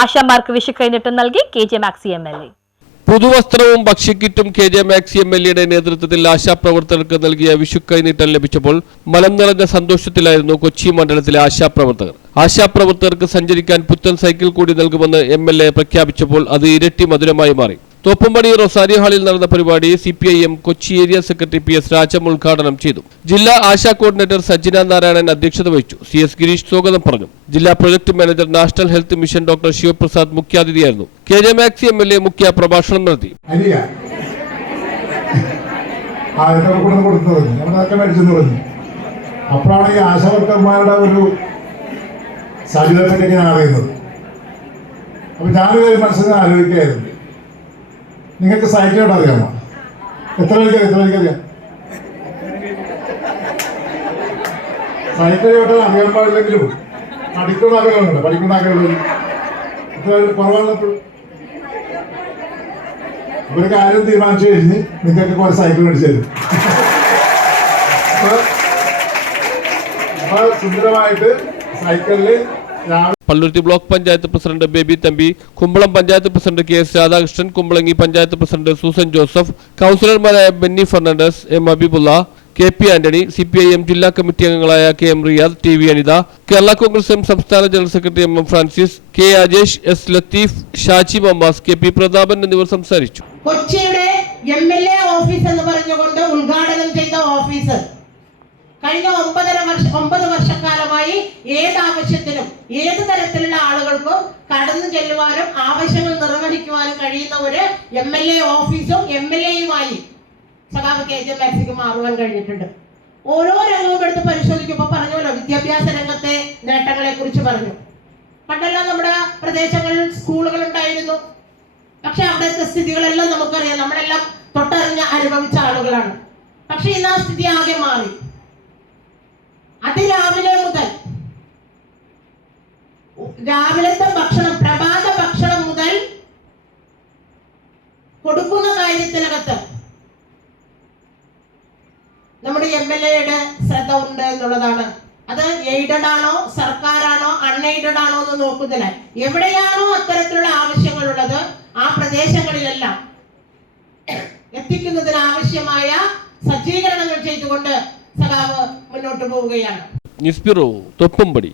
ആശാമാർക്ക് വിഷുക്കൈനീട്ടം നൽകി KJ Maxi MLA. പുതുവസ്ത്രവും ഭക്ഷ്യക്കിറ്റും KJ Maxi MLAയുടെ നേതൃത്വത്തിൽ ആശാപ്രവർത്തകർക്ക് നൽകിയ വിഷുക്കൈനീട്ടം ലഭിച്ചപ്പോൾ മനം നിറഞ്ഞ സന്തോഷത്തിലായിരുന്നു കൊച്ചി മണ്ഡലത്തിലെ ആശാപ്രവർത്തകർ. ആശാപ്രവർത്തകർക്ക് സഞ്ചരിക്കാൻ പുത്തൻ സൈക്കിൾ കൂടി നൽകുമെന്ന് MLA പ്രഖ്യാപിച്ചപ്പോൾ അത് ഇരട്ടി മധുരമായി മാറി. തോപ്പുംപടി റൊസാരിയോ ഹാളിൽ നടന്ന പരിപാടി CPIM Kochi area secretary PS Rajam ഉദ്ഘാടനം ചെയ്തു. ജില്ലാ ആശാ കോർഡിനേറ്റർ സജിന നാരായണൻ അധ്യക്ഷത വഹിച്ചു. CS ഗിരീഷ് സ്വാഗതം പറഞ്ഞു. ജില്ലാ project manager national health mission doctor Sivaprasad മുഖ്യാതിഥിയായിരുന്നു. KJ Maxi MLA മുഖ്യ പ്രഭാഷണം നടത്തി. അപ്പോഴാണ് ഈ ആശാവർക്കർമാരുടെ ഒരു സാധ്യതയെ ഞാൻ അറിയുന്നത്. അപ്പൊ ഞാനൊരു മനസ്സിൽ ആലോചിക്കായിരുന്നു, നിങ്ങൾക്ക് സൈക്കിളോട് അറിയാമോ? എത്ര പേർക്കറിയാം? സൈക്കിൾ ചോട്ടാൻ അറിയാൻ പാടില്ലെങ്കിലും പഠിക്കുന്ന ആഗ്രഹമുണ്ട്. പഠിക്കുന്ന ആഗ്രഹമുണ്ട് കുറവാണപ്പോഴും. ഒരു കാര്യം തീരുമാനിച്ചു കഴിഞ്ഞ് നിങ്ങൾക്ക് കുറെ സൈക്കിൾ മേടിച്ചു തരും. അപ്പൊ സുന്ദരമായിട്ട് സൈക്കിളില് Palluruthy block panchayat president Baby Thampi, Kumbalam panchayat president KS Radhakrishnan, Kumbalangi panchayat president Susan Joseph, കൗൺസിലർമാരായ Benny Fernandes, M Habeebulla, KP Antony, CPIM ജില്ലാ കമ്മിറ്റി അംഗങ്ങളായ KM Riyad, TV Anitha, Kerala Congress M സംസ്ഥാന general secretary MM Francis, K Rajesh, S Latheef, Shaji Mammas, KP Prathapan എന്നിവർ സംസാരിച്ചു. കൊച്ചിയുടെ MLA ഓഫീസ് എന്ന് പറഞ്ഞുകൊണ്ട് ഉദ്ഘാടനം ചെയ്ത ഓഫീസ് കഴിഞ്ഞ 9 വർഷക്കാലമായി ഏത് ആവശ്യത്തിനും ഏത് തരത്തിലുള്ള ആളുകൾക്കും കടന്നു ചെല്ലുവാനും ആവശ്യങ്ങൾ നിർവഹിക്കുവാനും കഴിയുന്ന ഒരു MLA ഓഫീസും MLAയുമായി സഖാവ് KJ Maxiക്ക് മാറുവാൻ കഴിഞ്ഞിട്ടുണ്ട്. ഓരോ രംഗവും എടുത്ത് പരിശോധിക്കുമ്പോൾ പറഞ്ഞല്ലോ, വിദ്യാഭ്യാസ രംഗത്തെ നേട്ടങ്ങളെ കുറിച്ച് പറഞ്ഞു. പണ്ടെല്ലാം നമ്മുടെ പ്രദേശങ്ങളിൽ സ്കൂളുകൾ ഉണ്ടായിരുന്നു. പക്ഷെ അവിടുത്തെ സ്ഥിതികളെല്ലാം നമുക്കറിയാം. നമ്മളെല്ലാം തൊട്ടറിഞ്ഞ് അനുഭവിച്ച ആളുകളാണ്. പക്ഷെ ഇന്ന് ആ സ്ഥിതി ആകെ മാറി. അതിരാവിലെ മുതൽ രാവിലത്തെ ഭക്ഷണം, പ്രഭാത ഭക്ഷണം മുതൽ കൊടുക്കുന്ന കാര്യത്തിനകത്ത് നമ്മുടെ MLAയുടെ ശ്രദ്ധ ഉണ്ട് എന്നുള്ളതാണ്. അത് എയ്ഡഡ് ആണോ, സർക്കാരാണോ, അൺഎയ്ഡഡ് ആണോ എന്ന് നോക്കുന്നില്ല. എവിടെയാണോ അത്തരത്തിലുള്ള ആവശ്യങ്ങളുള്ളത് ആ പ്രദേശങ്ങളിലെല്ലാം എത്തിക്കുന്നതിന് ആവശ്യമായ സജ്ജീകരണങ്ങൾ ചെയ്തുകൊണ്ട് സഖാവ് മുന്നോട്ട് പോവുകയാണ്. News bureau, Thoppumpady.